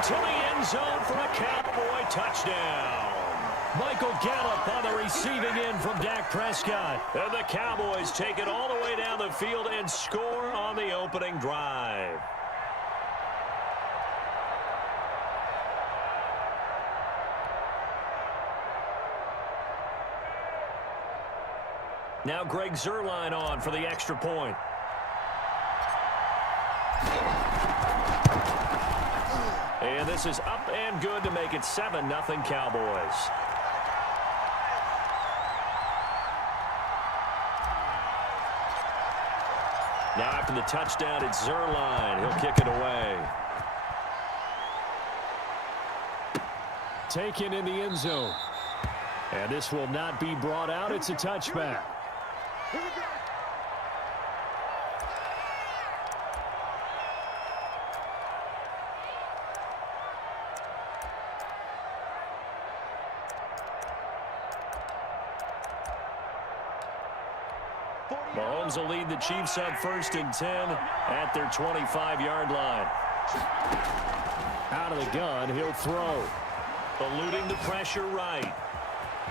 into the end zone for a Cowboy touchdown. Michael Gallup on the receiving end from Dak Prescott. And the Cowboys take it all the way down the field and score on the opening drive. Now Greg Zuerlein on for the extra point. And this is up and good to make it 7-0 Cowboys. Now after the touchdown, it's Zuerlein. He'll kick it away. Taken in the end zone. And this will not be brought out. It's a touchback. Mahomes will lead the Chiefs up 1st and 10 at their 25-yard line. Out of the gun, he'll throw. Eluding the pressure right.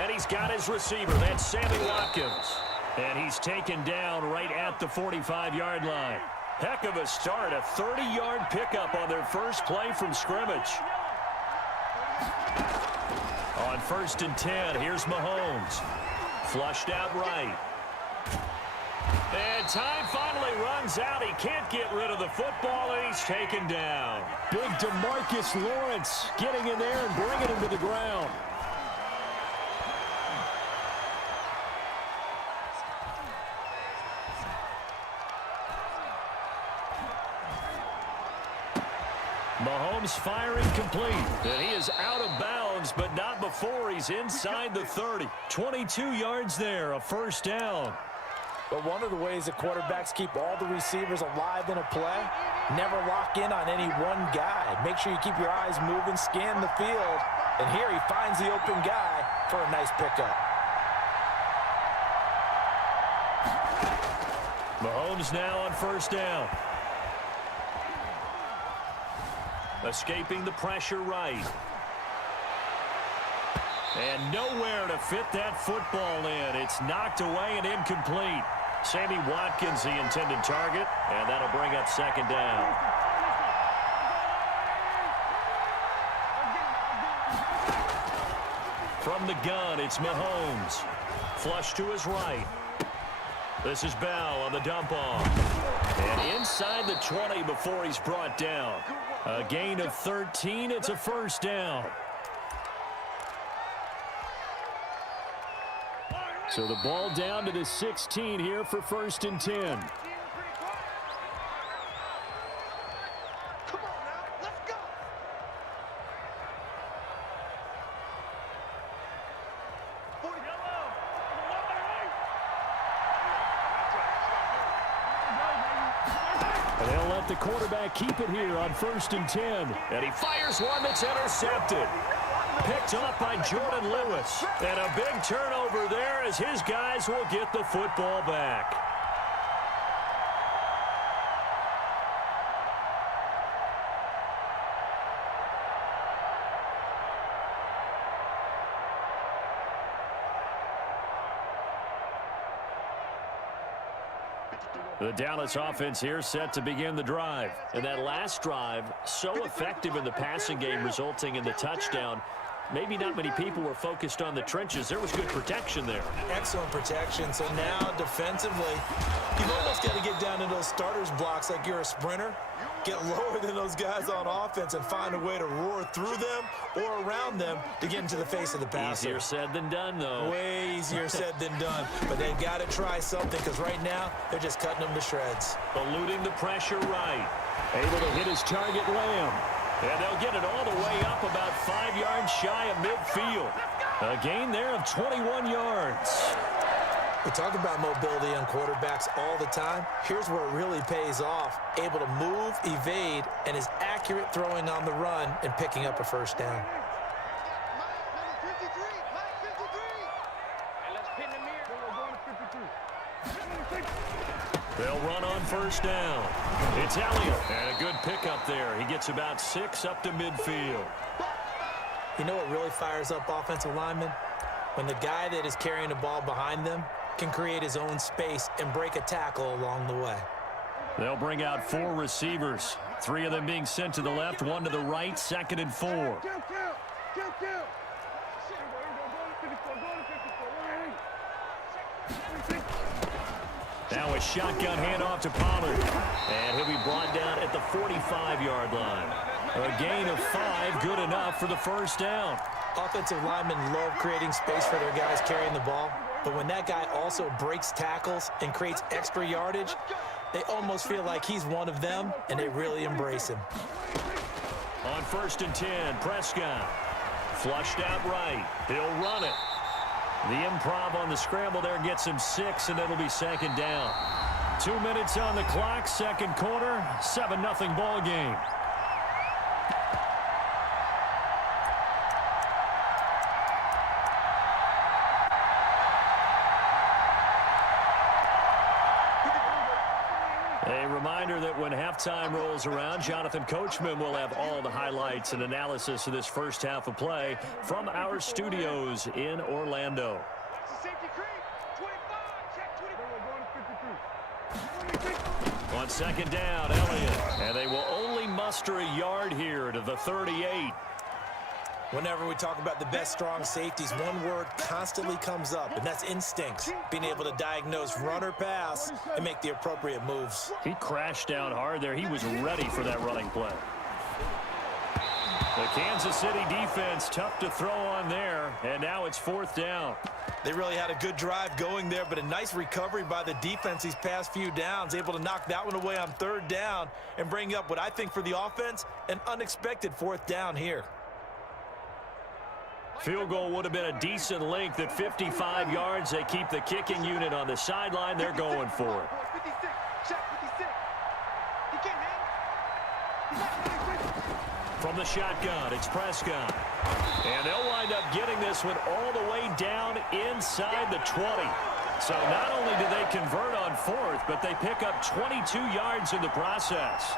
And he's got his receiver. That's Sammy Watkins. And he's taken down right at the 45-yard line. Heck of a start. A 30-yard pickup on their first play from scrimmage. On 1st and 10, here's Mahomes. Flushed out right. And time finally runs out. He can't get rid of the football, and he's taken down. Big DeMarcus Lawrence getting in there and bringing him to the ground. Mahomes firing complete. And he is out of bounds, but not before he's inside the 30. 22 yards there, a first down. But one of the ways that quarterbacks keep all the receivers alive in a play, never lock in on any one guy. Make sure you keep your eyes moving, scan the field. And here he finds the open guy for a nice pickup. Mahomes now on first down. Escaping the pressure right. And nowhere to fit that football in. It's knocked away and incomplete. Sammy Watkins the intended target, and that'll bring up 2nd down. From the gun, it's Mahomes. Flush to his right. This is Bell on the dump off. And inside the 20 before he's brought down. A gain of 13. It's a first down. So the ball down to the 16 here for 1st and 10. Come on now, let's go. And they'll let the quarterback keep it here on 1st and 10. And he fires one that's intercepted. Picked up by Jordan Lewis. And a big turnover there as his guys will get the football back. The Dallas offense here set to begin the drive. And that last drive, so effective in the passing game, resulting in the touchdown. Maybe not many people were focused on the trenches. There was good protection there. Excellent protection. So now, defensively, you've almost got to get down to those starters blocks like you're a sprinter. Get lower than those guys on offense and find a way to roar through them or around them to get into the face of the passer. Easier said than done, though. Way easier said than done. But they've got to try something because right now they're just cutting them to shreds. Eluding the pressure right. Able to hit his target, Lamb. And they'll get it all the way up about 5 yards shy of midfield. A gain there of 21 yards. We talk about mobility on quarterbacks all the time. Here's where it really pays off. Able to move, evade, and is accurate throwing on the run and picking up a first down. They'll run on first down. It's Elliott. And a good pickup there. He gets about 6 up to midfield. You know what really fires up offensive linemen? When the guy that is carrying the ball behind them can create his own space and break a tackle along the way. They'll bring out 4 receivers. 3 of them being sent to the left, 1 to the right, 2nd and 4. Now a shotgun handoff to Pollard. And he'll be brought down at the 45-yard line. A gain of 5, good enough for the first down. Offensive linemen love creating space for their guys carrying the ball. But when that guy also breaks tackles and creates extra yardage, they almost feel like he's one of them, and they really embrace him. On 1st and 10, Prescott. Flushed out right. He'll run it. The improv on the scramble there gets him 6, and it'll be 2nd down. 2 minutes on the clock, 2nd quarter, 7-0 ball game. A reminder that when halftime rolls around, Jonathan Coachman will have all the highlights and analysis of this first half of play from our studios in Orlando. On 2nd down, Elliott. And they will only muster a yard here to the 38. Whenever we talk about the best strong safeties, one word constantly comes up, and that's instincts. Being able to diagnose run or pass and make the appropriate moves. He crashed down hard there. He was ready for that running play. The Kansas City defense tough to throw on there, and now it's 4th down. They really had a good drive going there, but a nice recovery by the defense these past few downs, able to knock that one away on 3rd down and bring up what I think for the offense, an unexpected 4th down here. Field goal would have been a decent length at 55 yards. They keep the kicking unit on the sideline. They're going for it. From the shotgun, it's Prescott. And they'll wind up getting this one all the way down inside the 20. So not only do they convert on 4th, but they pick up 22 yards in the process.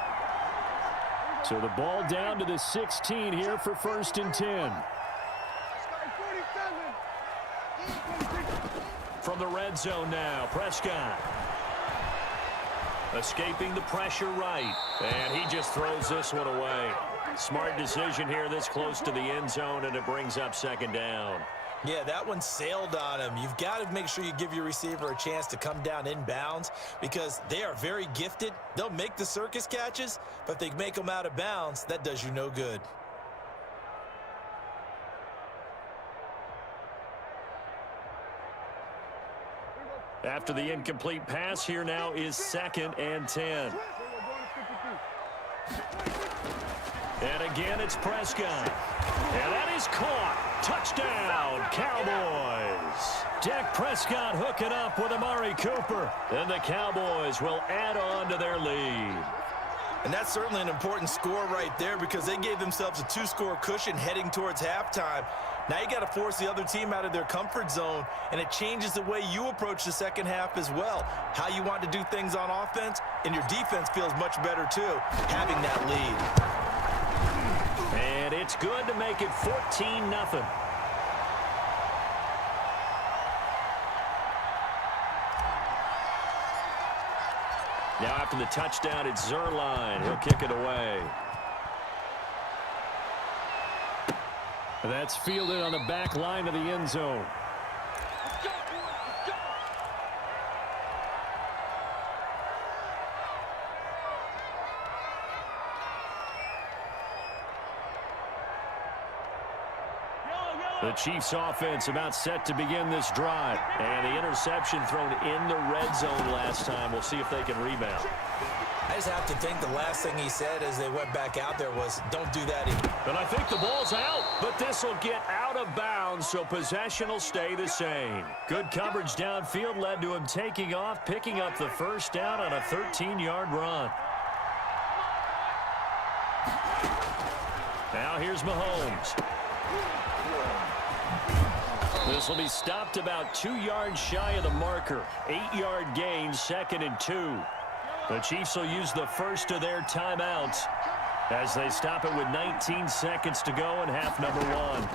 So the ball down to the 16 here for 1st and 10. From the red zone now, Prescott. Escaping the pressure right. And he just throws this one away. Smart decision here this close to the end zone, and it brings up 2nd down. Yeah, that one sailed on him. You've got to make sure you give your receiver a chance to come down inbounds because they are very gifted. They'll make the circus catches, but if they make them out of bounds, that does you no good. After the incomplete pass, here now is 2nd and 10. And again, it's Prescott. And that is caught. Touchdown, Cowboys. Dak Prescott hooking up with Amari Cooper. And the Cowboys will add on to their lead. And that's certainly an important score right there because they gave themselves a 2-score cushion heading towards halftime. Now you got to force the other team out of their comfort zone, and it changes the way you approach the second half as well. How you want to do things on offense, and your defense feels much better too, having that lead. And it's good to make it 14-0. Now after the touchdown, it's Zerline. He'll kick it away. That's fielded on the back line of the end zone. The Chiefs offense about set to begin this drive. And the interception thrown in the red zone last time. We'll see if they can rebound. I just have to think the last thing he said as they went back out there was, don't do that again. And I think the ball's out, but this will get out of bounds, so possession will stay the same. Good coverage downfield led to him taking off, picking up the first down on a 13-yard run. Now here's Mahomes. This will be stopped about 2 yards shy of the marker. 8-yard gain, 2nd and 2. The Chiefs will use the first of their timeouts as they stop it with 19 seconds to go in half number 1.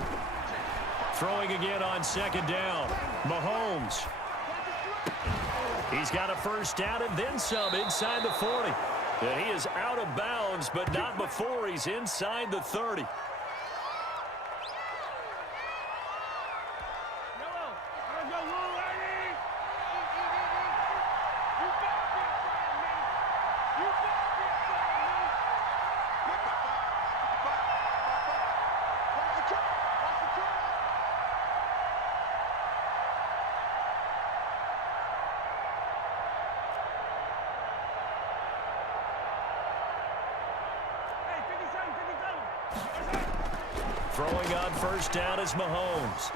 Throwing again on 2nd down. Mahomes. He's got a first down and then some inside the 40. And he is out of bounds, but not before he's inside the 30. Throwing on first down is Mahomes.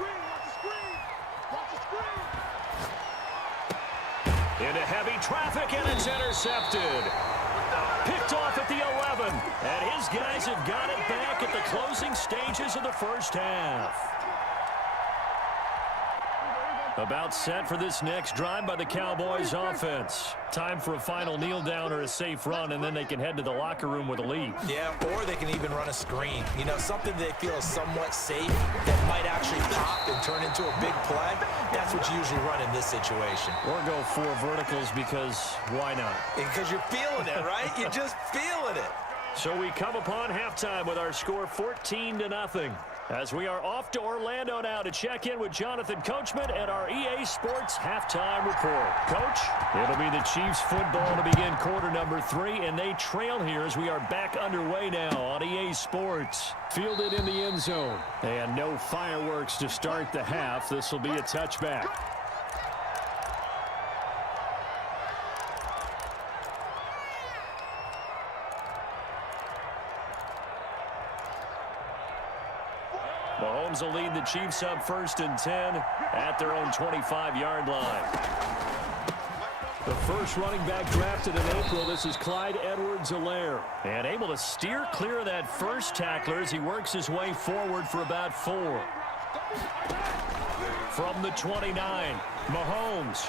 Into heavy traffic, and it's intercepted. Picked off at the 11. And his guys have got it back at the closing stages of the first half. About set for this next drive by the Cowboys offense. Time for a final kneel down or a safe run, and then they can head to the locker room with a lead. Yeah, or they can even run a screen. You know, something they feel is somewhat safe that might actually pop and turn into a big play. That's what you usually run in this situation. Or go 4 verticals because why not? Because you're feeling it, right? You're just feeling it. So we come upon halftime with our score 14-0. As we are off to Orlando now to check in with Jonathan Coachman and our EA Sports halftime report. Coach, it'll be the Chiefs football to begin quarter number 3, and they trail here as we are back underway now on EA Sports. Fielded in the end zone. And no fireworks to start the half. This will be a touchback. Mahomes will lead the Chiefs up 1st and 10 at their own 25-yard line. The first running back drafted in April. This is Clyde Edwards-Helaire. And able to steer clear of that first tackler as he works his way forward for about 4. From the 29, Mahomes.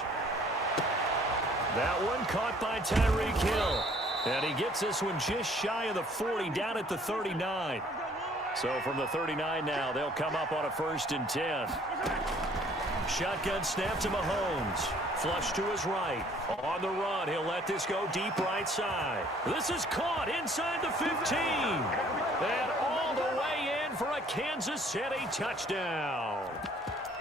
That one caught by Tyreek Hill. And he gets this one just shy of the 40, down at the 39. So from the 39 now, they'll come up on a 1st and 10. Shotgun snap to Mahomes. Flush to his right. On the run, he'll let this go deep right side. This is caught inside the 15. And all the way in for a Kansas City touchdown.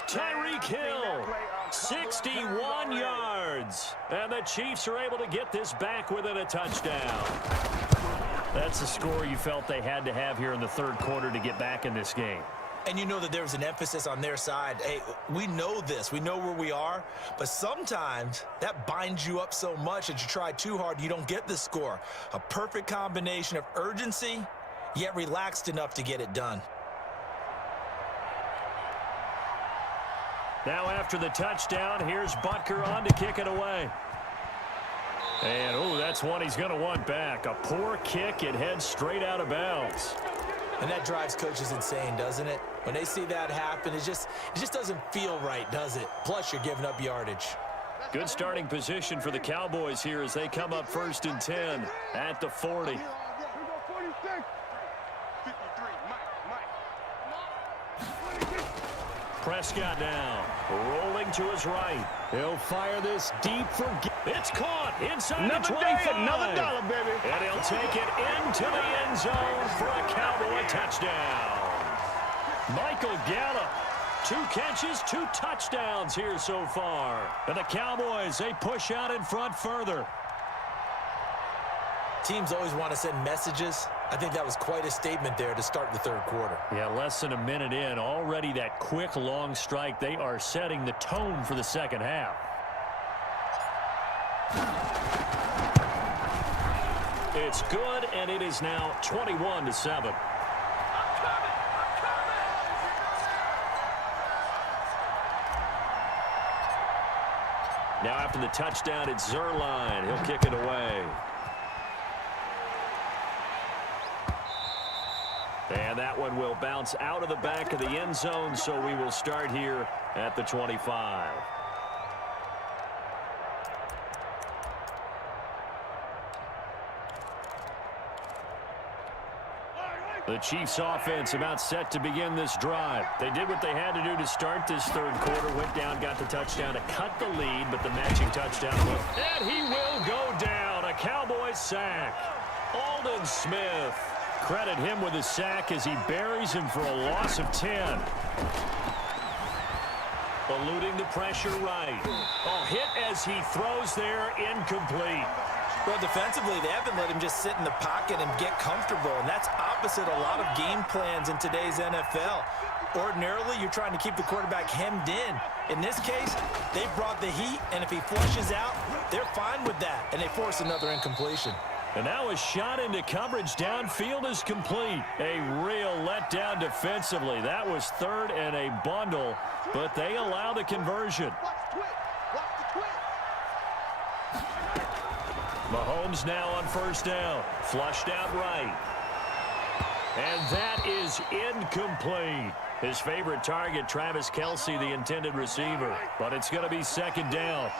Tyreek Hill, 61 yards. And the Chiefs are able to get this back within a touchdown. That's the score you felt they had to have here in the 3rd quarter to get back in this game. And you know that there was an emphasis on their side. Hey, we know this. We know where we are. But sometimes that binds you up so much that you try too hard, you don't get the score. A perfect combination of urgency, yet relaxed enough to get it done. Now after the touchdown, here's Butker on to kick it away. And, oh, that's one he's going to want back. A poor kick. It heads straight out of bounds. And that drives coaches insane, doesn't it? When they see that happen, it just doesn't feel right, does it? Plus, you're giving up yardage. Good starting position for the Cowboys here as they come up 1st and 10 at the 40. Prescott now, rolling to his right. He'll fire this deep for... It's caught inside the 25. Another dollar, baby. And he'll take it into the end zone for a Cowboy touchdown. Michael Gallup, 2 catches, 2 touchdowns here so far. And the Cowboys, they push out in front further. Teams always want to send messages. I think that was quite a statement there to start the 3rd quarter. Yeah, less than a minute in. Already that quick, long strike. They are setting the tone for the 2nd half. It's good, and it is now 21-7. Now after the touchdown, it's Zerline. He'll kick it away. And that one will bounce out of the back of the end zone, so we will start here at the 25. The Chiefs offense about set to begin this drive. They did what they had to do to start this third quarter. Went down, got the touchdown to cut the lead, but the matching touchdown will. And he will go down. A Cowboys sack. Aldon Smith. Credit him with a sack as he buries him for a loss of 10. Eluding the pressure right. Oh, hit as he throws there, incomplete. Well, defensively, they haven't let him just sit in the pocket and get comfortable, and that's opposite a lot of game plans in today's NFL. Ordinarily, you're trying to keep the quarterback hemmed in. In this case, they brought the heat, and if he flushes out, they're fine with that, and they force another incompletion. And now a shot into coverage downfield is complete. A real letdown defensively. That was third and a bundle, but they allow the conversion. Mahomes now on first down. Flushed out right. And that is incomplete. His favorite target, Travis Kelce, the intended receiver. But it's going to be second down.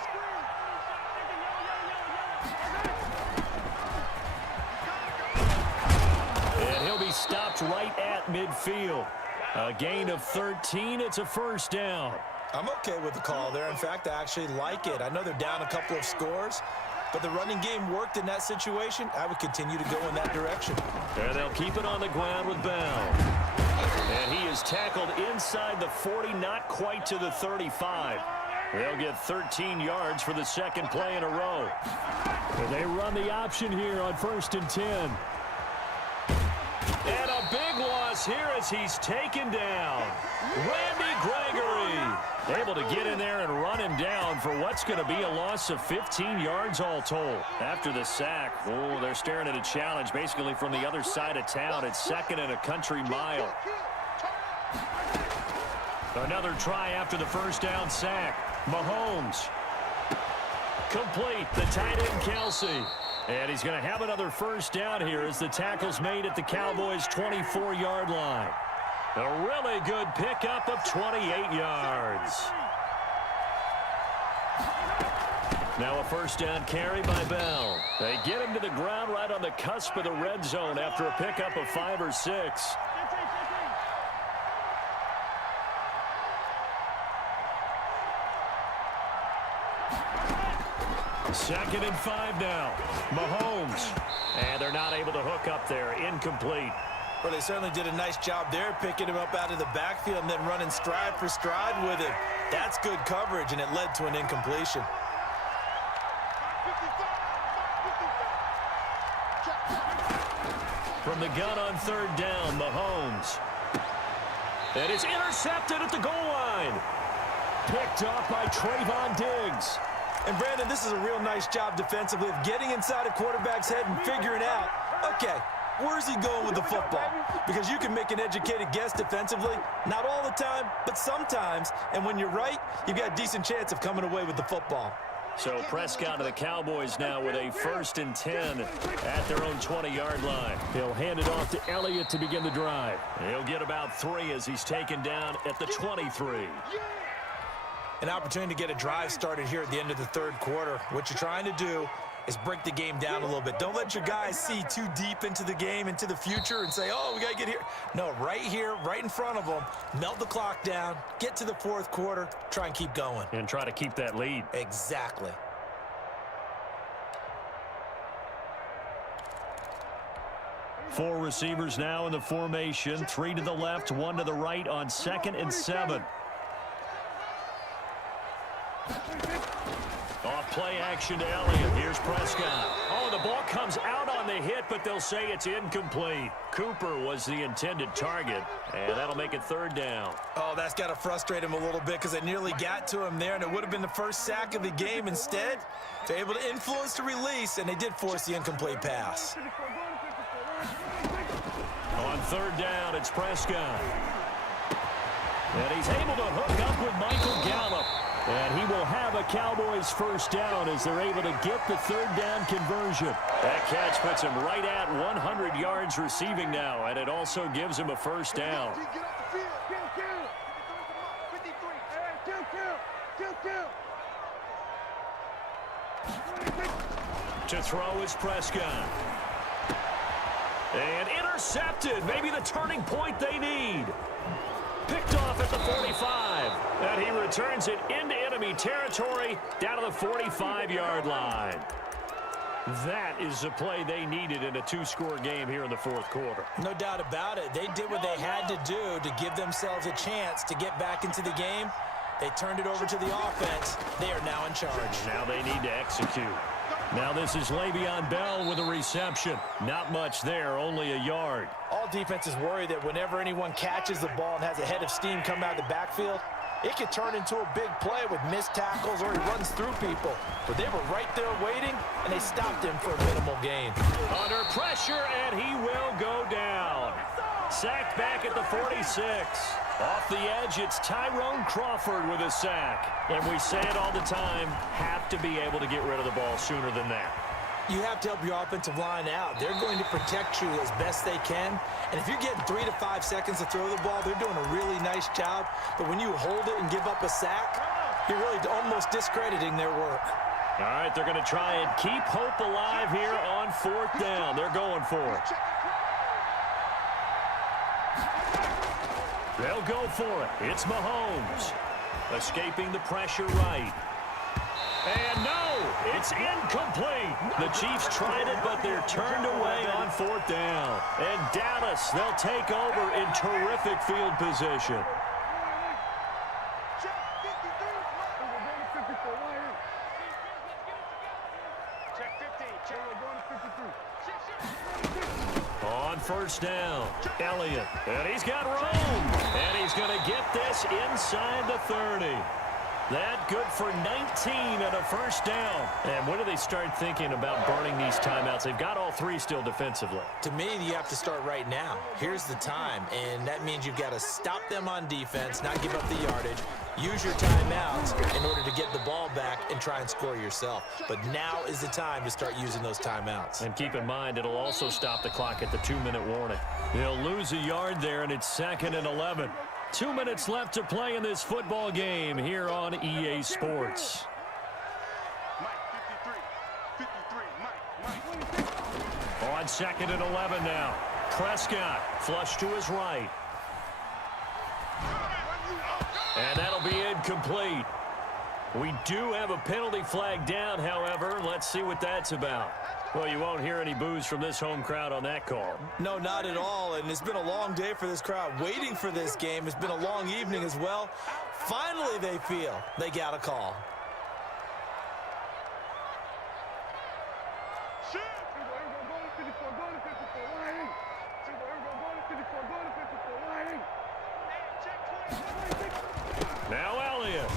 And he'll be stopped right at midfield. A gain of 13. It's a first down. I'm okay with the call there. In fact, I actually like it. I know they're down a couple of scores, but the running game worked in that situation. I would continue to go in that direction. And they'll keep it on the ground with Bell. And he is tackled inside the 40, not quite to the 35. They'll get 13 yards for the second play in a row. And they run the option here on 1st and 10. And a big loss here as he's taken down. Randy Gregory able to get in there and run him down for what's going to be a loss of 15 yards all told. After the sack, oh, they're staring at a challenge basically from the other side of town. It's second and a country mile. Another try after the first down sack. Mahomes. Complete. The tight end, Kelce. And he's going to have another first down here as the tackle's made at the Cowboys' 24-yard line. A really good pickup of 28 yards. Now a first down carry by Bell. They get him to the ground right on the cusp of the red zone after a pickup of 5 or 6. Second and 5 now. Mahomes. And they're not able to hook up there. Incomplete. Well, they certainly did a nice job there, picking him up out of the backfield and then running stride for stride with him. That's good coverage, and it led to an incompletion. From the gun on third down, Mahomes. And it's intercepted at the goal line. Picked off by Trayvon Diggs. And, Brandon, this is a real nice job defensively of getting inside a quarterback's head and figuring out, okay, where's he going with the football? Because you can make an educated guess defensively, not all the time, but sometimes. And when you're right, you've got a decent chance of coming away with the football. So Prescott of the Cowboys now with a 1st and 10 at their own 20-yard line. He'll hand it off to Elliott to begin the drive. He'll get about 3 as he's taken down at the 23. An opportunity to get a drive started here at the end of the third quarter. What you're trying to do is break the game down a little bit. Don't let your guys see too deep into the game, into the future, and say, oh, we got to get here. No, right here, right in front of them, melt the clock down, get to the fourth quarter, try and keep going. And try to keep that lead. Exactly. Four receivers now in the formation. 3 to the left, 1 to the right on 2nd and 7. Off play action to Elliott. Here's Prescott. Oh, the ball comes out on the hit, but they'll say it's incomplete. Cooper was the intended target, and that'll make it 3rd down. Oh, that's got to frustrate him a little bit because they nearly got to him there, and it would have been the first sack of the game. Instead, they're able to influence the release, and they did force the incomplete pass. On 3rd down, it's Prescott. And he's able to hook up with Michael Gallup. And he will have a Cowboys first down as they're able to get the third down conversion. That catch puts him right at 100 yards receiving now, and it also gives him a first down. To throw is Prescott. And intercepted. Maybe the turning point they need. Picked off at the 45. And he returns it into enemy territory down to the 45-yard line. That is the play they needed in a two-score game here in the fourth quarter. No doubt about it. They did what they had to do to give themselves a chance to get back into the game. They turned it over to the offense. They are now in charge. Now they need to execute. Now this is Le'Veon Bell with a reception. Not much there, only a yard. All defenses worry that whenever anyone catches the ball and has a head of steam coming out of the backfield, it could turn into a big play with missed tackles or he runs through people. But they were right there waiting, and they stopped him for a minimal gain. Under pressure, and he will go down. Sacked back at the 46. Off the edge, it's Tyrone Crawford with a sack. And we say it all the time, have to be able to get rid of the ball sooner than that. You have to help your offensive line out. They're going to protect you as best they can. And if you're getting 3 to 5 seconds to throw the ball, they're doing a really nice job. But when you hold it and give up a sack, you're really almost discrediting their work. All right, they're going to try and keep hope alive here on fourth down. They're going for it. They'll go for it. It's Mahomes. Escaping the pressure right. And no, it's incomplete. The Chiefs tried it, but they're turned away on fourth down. And Dallas, they'll take over in terrific field position. On first down, Elliott, and he's got room, and he's going to get this inside the 30. That good for 19 and a first down. And when do they start thinking about burning these timeouts? They've got all three still defensively. To me, you have to start right now. Here's the time, and that means you've got to stop them on defense, not give up the yardage, use your timeouts in order to get the ball back and try and score yourself. But now is the time to start using those timeouts. And keep in mind, it'll also stop the clock at the 2-minute warning. They'll lose a yard there, and it's 2nd and 11. 2 minutes left to play in this football game here on EA Sports. On 2nd and 11 now. Prescott flush to his right. And that'll be incomplete. We do have a penalty flag down, however. Let's see what that's about. Well, you won't hear any boos from this home crowd on that call. No, not at all, and it's been a long day for this crowd waiting for this game. It's been a long evening as well. Finally, they feel they got a call. Now Elliott.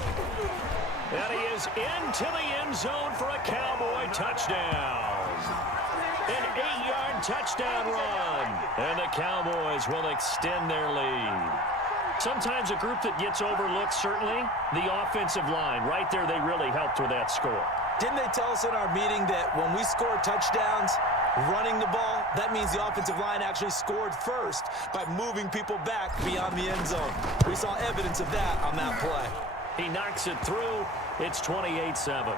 And he is into the end zone for a Cowboy touchdown. An 8-yard touchdown run. And the Cowboys will extend their lead. Sometimes a group that gets overlooked, certainly, the offensive line. Right there, they really helped with that score. Didn't they tell us in our meeting that when we score touchdowns running the ball, that means the offensive line actually scored first by moving people back beyond the end zone? We saw evidence of that on that play. He knocks it through. It's 28-7.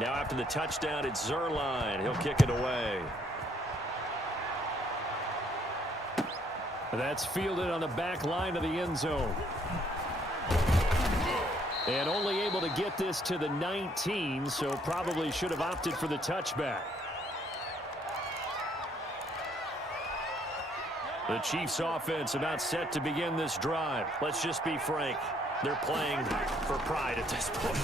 Now after the touchdown, it's Zerline. He'll kick it away. That's fielded on the back line of the end zone. And only able to get this to the 19, so probably should have opted for the touchback. The Chiefs offense about set to begin this drive. Let's just be frank. They're playing for pride at this point.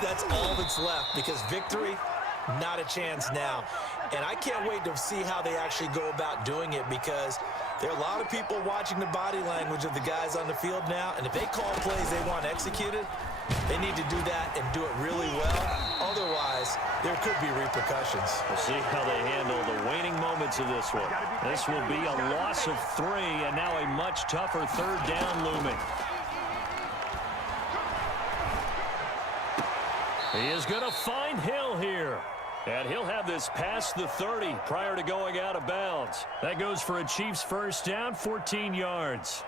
That's all that's left, because victory Not a chance now. And I can't wait to see how they actually go about doing it, because there are a lot of people watching the body language of the guys on the field now, and if they call plays they want executed, they need to do that and do it really well. Otherwise, there could be repercussions. We'll see how they handle the waning moments of this one. This will be a loss of 3, and now a much tougher third down looming. He is going to find Hill here. And he'll have this past the 30 prior to going out of bounds. That goes for a Chiefs first down, 14 yards.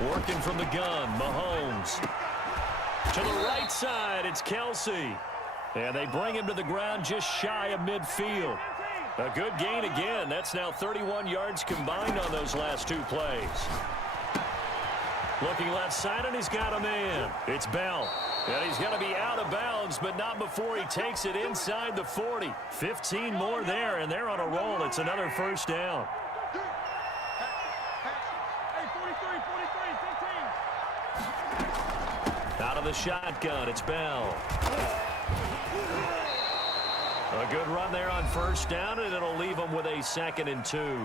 Working from the gun, Mahomes. To the right side, it's Kelsey. And they bring him to the ground just shy of midfield. A good gain again. That's now 31 yards combined on those last 2 plays. Looking left side, and he's got a man. It's Bell. And he's going to be out of bounds, but not before he takes it inside the 40. 15 more there, and they're on a roll. It's another first down. Out of the shotgun, it's Bell. A good run there on first down, and it'll leave them with a 2nd and 2.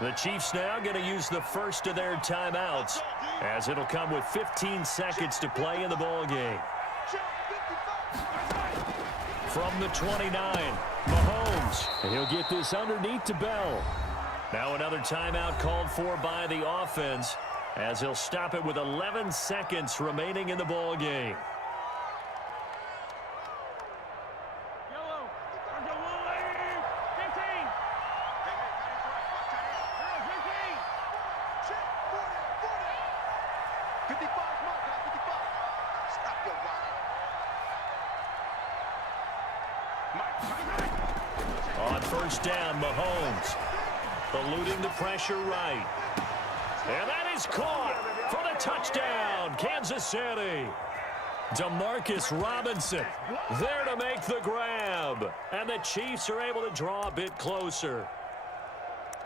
The Chiefs now going to use the first of their timeouts, as it'll come with 15 seconds to play in the ball game. From the 29, Mahomes. And he'll get this underneath to Bell. Now another timeout called for by the offense, as he'll stop it with 11 seconds remaining in the ball game. On first down, Mahomes eluding the pressure right. And that is caught for the touchdown, Kansas City. Demarcus Robinson there to make the grab. And the Chiefs are able to draw a bit closer.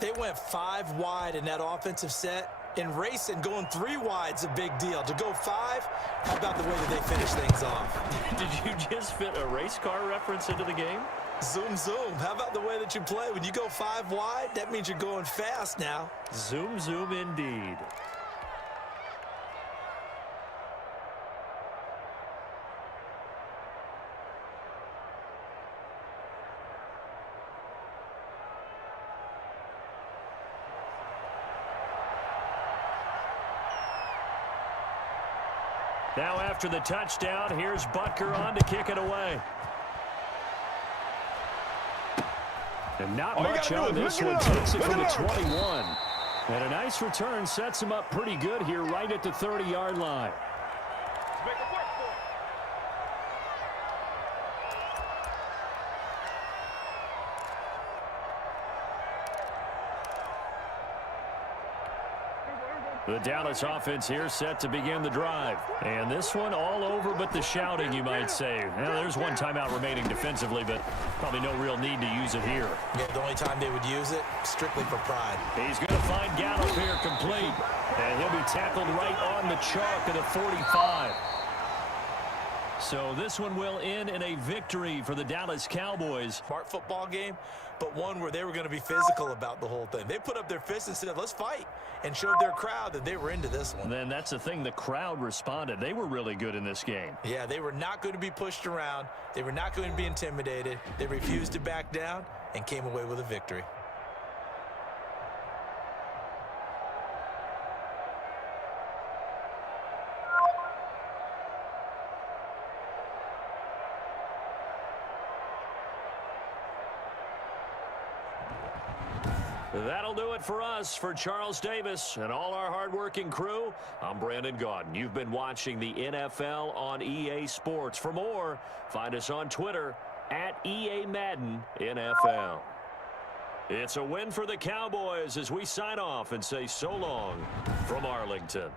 They went 5 wide in that offensive set. In racing, going 3 wide's a big deal. To go 5, how about the way that they finish things off? Did you just fit a race car reference into the game? Zoom, zoom. How about the way that you play? When you go 5 wide, that means you're going fast now. Zoom, zoom indeed. Now after the touchdown, here's Butker on to kick it away. And not much on this one. Takes it from the 21. And a nice return sets him up pretty good here right at the 30-yard line. The Dallas offense here set to begin the drive. And this one all over but the shouting, you might say. Well, there's one timeout remaining defensively, but probably no real need to use it here. Yeah, the only time they would use it, strictly for pride. He's going to find Gallup here complete. And he'll be tackled right on the chalk of the 45. So this one will end in a victory for the Dallas Cowboys. Smart football game, but one where they were going to be physical about the whole thing. They put up their fists and said, let's fight, and showed their crowd that they were into this one. And then that's the thing, the crowd responded. They were really good in this game. Yeah, they were not going to be pushed around. They were not going to be intimidated. They refused to back down and came away with a victory. That'll do it for us. For Charles Davis and all our hardworking crew, I'm Brandon Gaudin. You've been watching the NFL on EA Sports. For more, find us on Twitter at EA Madden NFL. It's a win for the Cowboys as we sign off and say so long from Arlington.